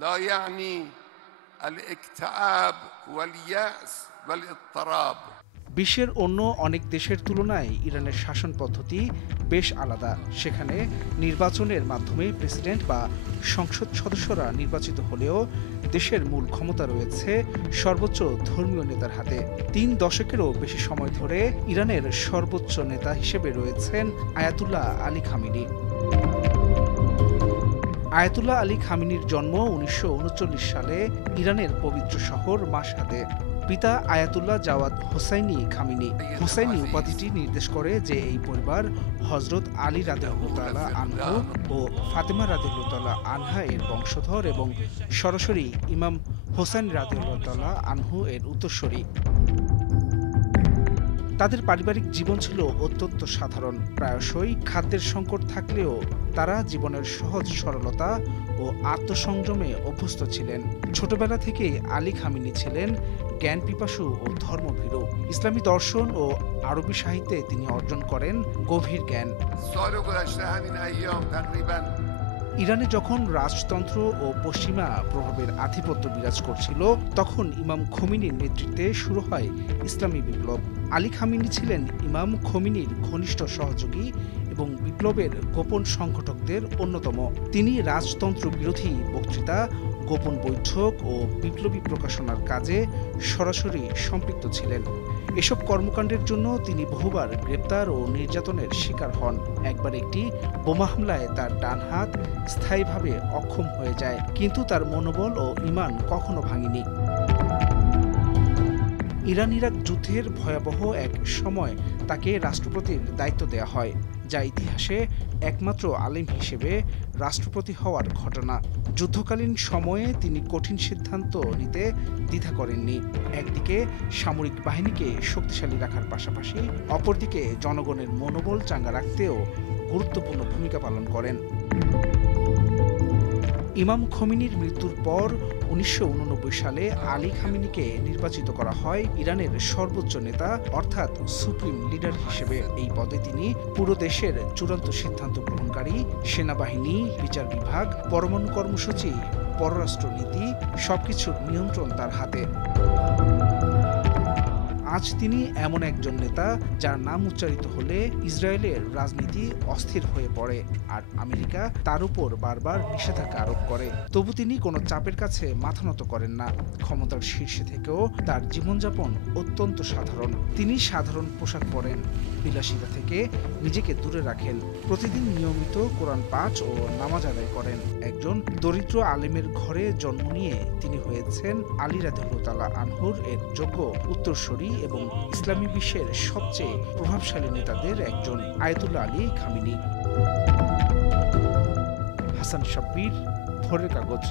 لا يعني الاكتئاب واليأس والاضطراب। বিশ্বের অন্য অনেক দেশের তুলনায় ইরানের শাসন পদ্ধতি বেশ আলাদা। সেখানে নির্বাচনের মাধ্যমে প্রেসিডেন্ট বা সংসদ সদস্যরা নির্বাচিত হলেও দেশের মূল ক্ষমতা রয়েছে সর্বোচ্চ ধর্মীয় নেতার হাতে। ৩ দশকেরও বেশি সময় ধরে ইরানের সর্বোচ্চ নেতা হিসেবে রয়েছেন Ayatollah Ali Khamenei. Ayatollah Ali খামেনির জন্ম ১৯৩৯ সালে ইরানের পবিত্র শহর মাশহাদে। পিতা Ayatollah Javad Hosseini Khamenei. Hosseini উপাধিটি নির্দেশ করে যে এই পরিবার হযরত আলী রাদিয়াল্লাহু তাআলা আনহু ও ফাতেমা রাদিয়াল্লাহু তাআলা আনহা এর বংশধর এবং সরাসরি ইমাম হোসেন রাদিয়াল্লাহু তাআলা আনহু এর উত্তরসূরি। তাদের পারিবারিক জীবন ছিল অত্যন্ত সাধারণ। প্রায়শই খাদ্যের সংকট থাকলেও তারা জীবনের সহজ সরলতা ও আত্মসংযমে অভ্যস্ত ছিলেন। ছোটবেলা থেকেই আলী খামেনি ছিলেন জ্ঞান পিপাসু ও ধর্মভীরু। ইসলামী দর্শন ও আরবি সাহিত্যে তিনি অর্জন করেন গভীর জ্ঞান। ইরানে যখন রাজতন্ত্র ও পশ্চিমা প্রভাবের আধিপত্য বিরাজ করছিল, তখন ইমাম খোমেনির নেতৃত্বে শুরু হয় ইসলামী বিপ্লব। আলী খামেনি ছিলেন ইমাম খোমেনির ঘনিষ্ঠ সহযোগী এবং বিপ্লবের গোপন সংগঠকদের অন্যতম। তিনি রাজতন্ত্র বিরোধী বক্তৃতা, গোপন বৈঠক ও বিপ্লবী প্রকাশনার কাজে সরাসরি সম্পৃক্ত ছিলেন। এসব কর্মকাণ্ডের জন্য তিনি বহুবার গ্রেপ্তার ও নির্যাতনের শিকার হন। একবার একটি বোমা হামলায় তার ডান হাত স্থায়ীভাবে অক্ষম হয়ে যায়, কিন্তু তার মনোবল ও ঈমান কখনো ভাঙেনি। ইরান ইরাক যুদ্ধের ভয়াবহ এক সময় তাকে রাষ্ট্রপতির দায়িত্ব দেয়া হয়, যা ইতিহাসে একমাত্র আলেম হিসেবে রাষ্ট্রপতি হওয়ার ঘটনা। যুদ্ধকালীন সময়ে তিনি কঠিন সিদ্ধান্ত নিতে দ্বিধা করেননি। একদিকে সামরিক বাহিনীকে শক্তিশালী রাখার পাশাপাশি অপরদিকে জনগণের মনোবল চাঙ্গা রাখতেও গুরুত্বপূর্ণ ভূমিকা পালন করেন। ইমাম খোমেনির মৃত্যুর পর ১৯৮৯ সালে আলী খামেনিকে নির্বাচিত করা হয় ইরানের সর্বোচ্চ নেতা অর্থাৎ সুপ্রিম লিডার হিসেবে। এই পদে তিনি পুরো দেশের চূড়ান্ত সিদ্ধান্ত গ্রহণকারী, সেনাবাহিনী, বিচার বিভাগ, পরমাণু কর্মসূচি, পররাষ্ট্রনীতি সবকিছুর নিয়ন্ত্রণ তার হাতে। আজ তিনি এমন একজন নেতা যার নাম উচ্চারিত হলে ইসরায়েলের রাজনীতি অস্থির হয়ে পড়ে, আর আমেরিকা তার উপর বারবার নিষেধাজ্ঞা আরোপ করে। তবু তিনি কোনো চাপের কাছে মাথা নত করেন না। ক্ষমতার শীর্ষে থেকেও তার জীবনযাপন অত্যন্ত সাধারণ। তিনি সাধারণ পোশাক পরেন, বিলাসিতা থেকে নিজেকে দূরে রাখেন, প্রতিদিন নিয়মিত কোরআন পাঠ ও নামাজ আদায় করেন। একজন দরিদ্র আলেমের ঘরে জন্ম নিয়ে তিনি হয়েছেন আলী রাদিয়াল্লাহু তাআলা আনহুর এর যোগ্য উত্তরসূরি এবং ইসলামী বিশ্বের সবচেয়ে প্রভাবশালী নেতাদের একজন Ayatollah Ali Khamenei. Hasan Shabbir, ভোরের কাগজ।